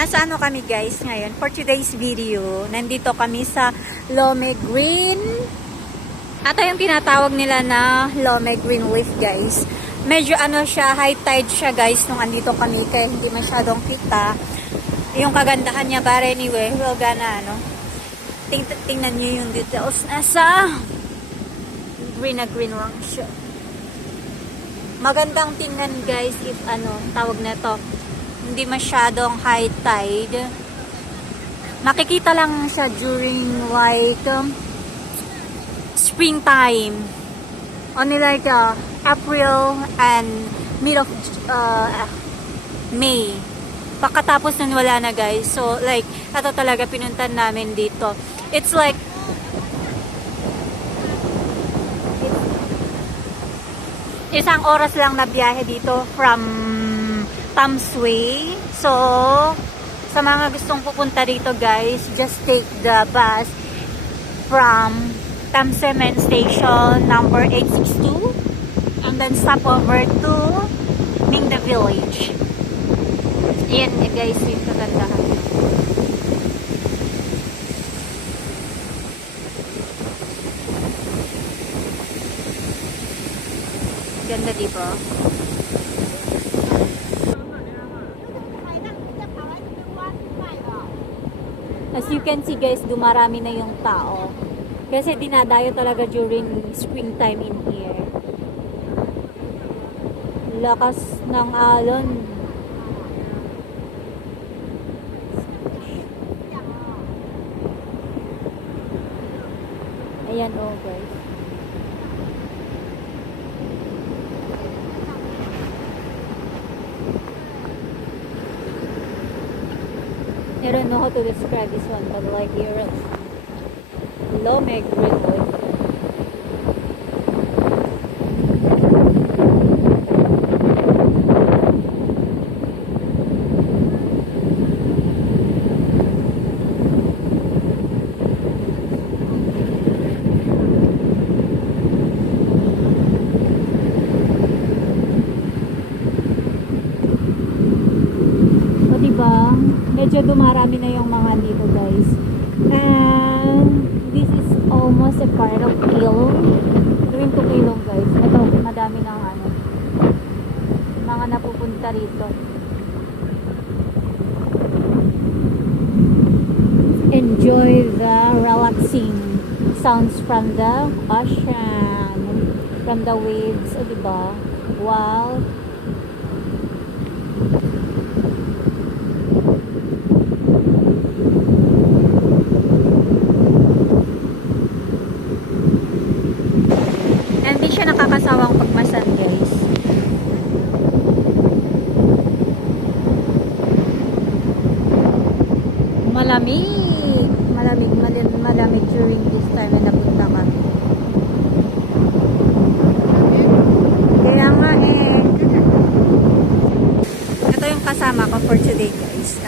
Nasa ano kami guys ngayon for today's video. Nandito kami sa Lome Green. Ito yung tinatawag nila na Lome Green Reef guys. Medyo ano siya, high tide siya guys nung andito kami kaya hindi masyadong kita. Yung kagandahan niya para anyway, well gana ano. Tingnan niyo yung details. Nasa green na green lang siya. Magandang tingnan guys if ano, tawag na to. Hindi masyadong high tide. Makikita lang siya during like springtime. Only like April and mid of May. Pagkatapos nun wala na guys. So like, ito talaga pinuntan namin dito. It's like isang oras lang na biyahe dito from Tamsway. So, sa mga gustong pupunta dito guys, just take the bus from Tamsemen Station number 862 and then stop over to Mingda Village. Yan guys, yung kagandahan. Ganda diba? As you can see guys, dumarami na yung tao. Kasi dinadayo talaga during springtime in here. Lakas ng alon. Ayan oh guys. I don't know how to describe this one, but like here, Lome Green Reef. Medyo dumarami na yung mga dito guys. And this is almost a part of Kilong. Going to Kilong guys. Ito, madami ng ano, mga napupunta rito. Enjoy the relaxing sounds from the ocean, from the waves, o diba? Wow. Nakakasawang pagmasan guys. Malamig during this time na napunta kami. Kaya nga ito yung kasama ko for today guys.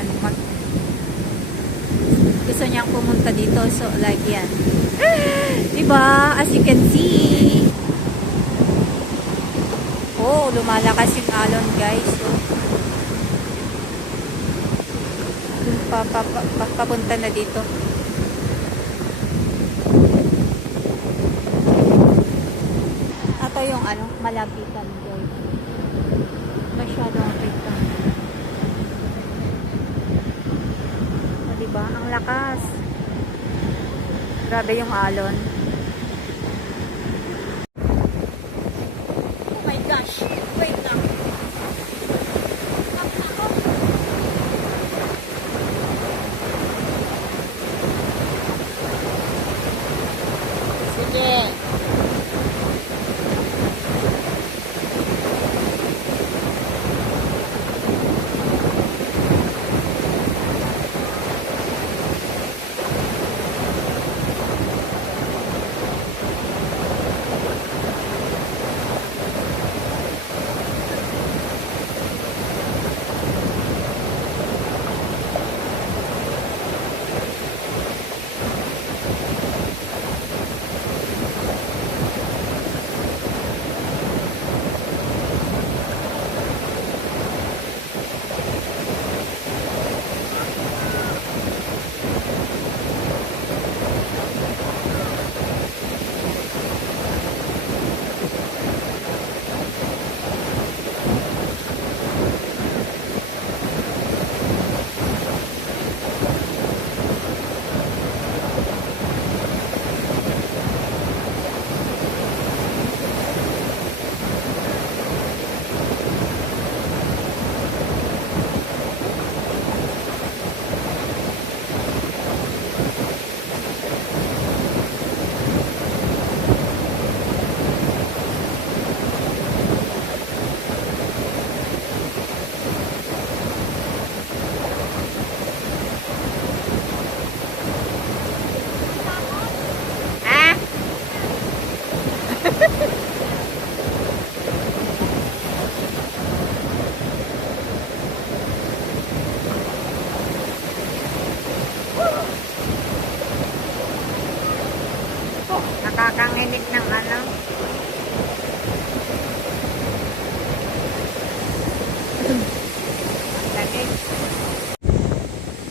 Gusto niyang pumunta dito, so like yan. Diba? As you can see. Oh, lumalakas yung alon guys. Papunta na dito. Ito yung ano, malapitan guys. Masyadong apitan. O diba? Ang lakas. Grabe yung alon. Wait lang. Sige.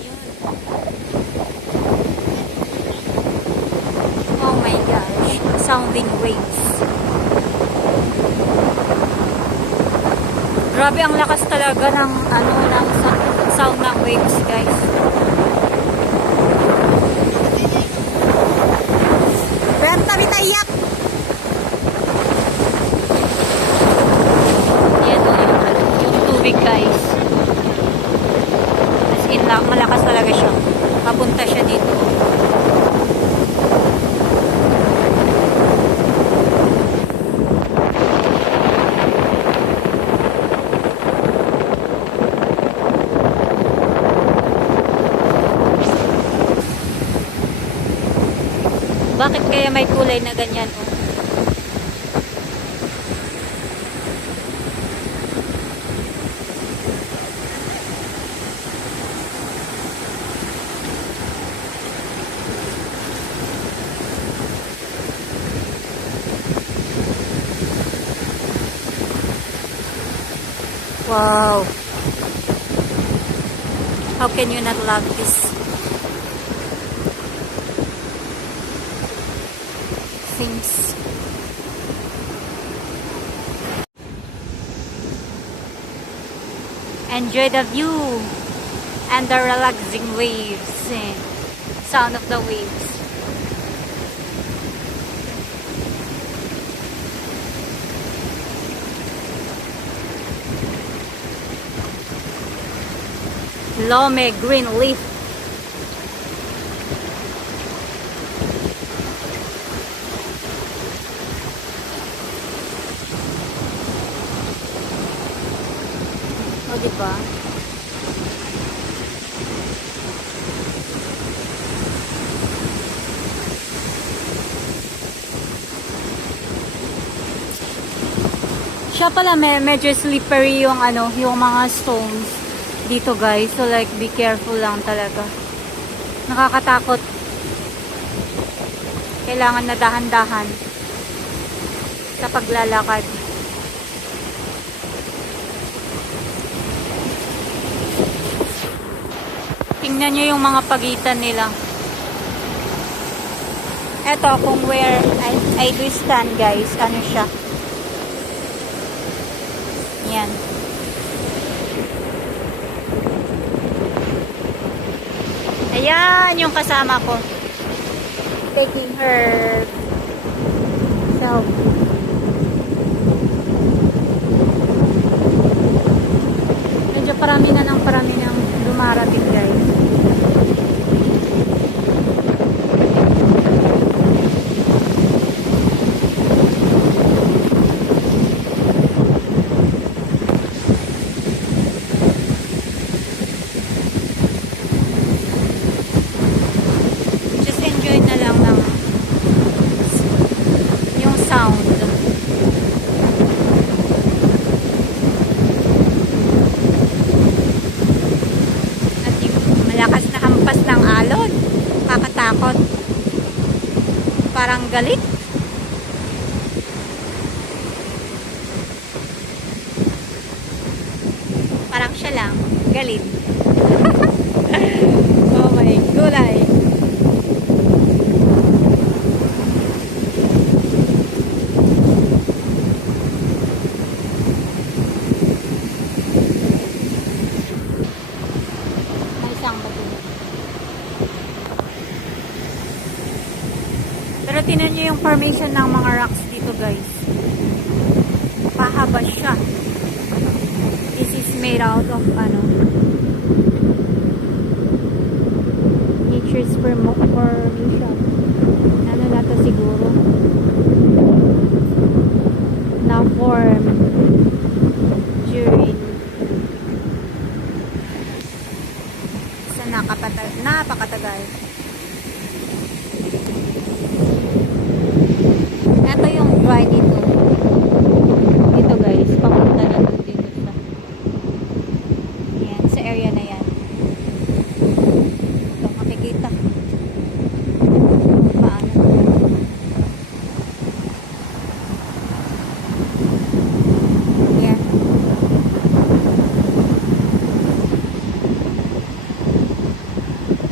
Yun. Oh my gosh. Sounding waves. Grabe ang lakas talaga ng ng sound ng waves, guys. Benta bitaiyak. Yan o yung tubig, guys. As in, malakas talaga siya. Papunta siya dito. Bakit kaya may kulay na ganyan? Oh? Wow! How can you not love this? Things. Enjoy the view and the relaxing waves, sound of the waves. Lome green leaf. O, diba? Siya pala medyo slippery yung yung mga stones dito, guys. So like be careful lang talaga. Nakakatakot. Kailangan na dahan-dahan sa paglalakad. Tingnan nyo yung mga pagitan nila. Eto, kung where I do stand, guys, ano siya. Yan. Ayan, yung kasama ko. Taking her selfie. Medyo parami ng dumarating, guys. Just enjoy na lang ng yung sound. Malakas na hampas ng alon. Kakatakot. Parang galit. Parang siya lang. Galit. Oh my gulay. Pero tinan nyo yung formation ng mga rocks dito, guys. Pahaba siya. This is made out of nature's formation. Ano na to siguro? Na form during sa napakatagal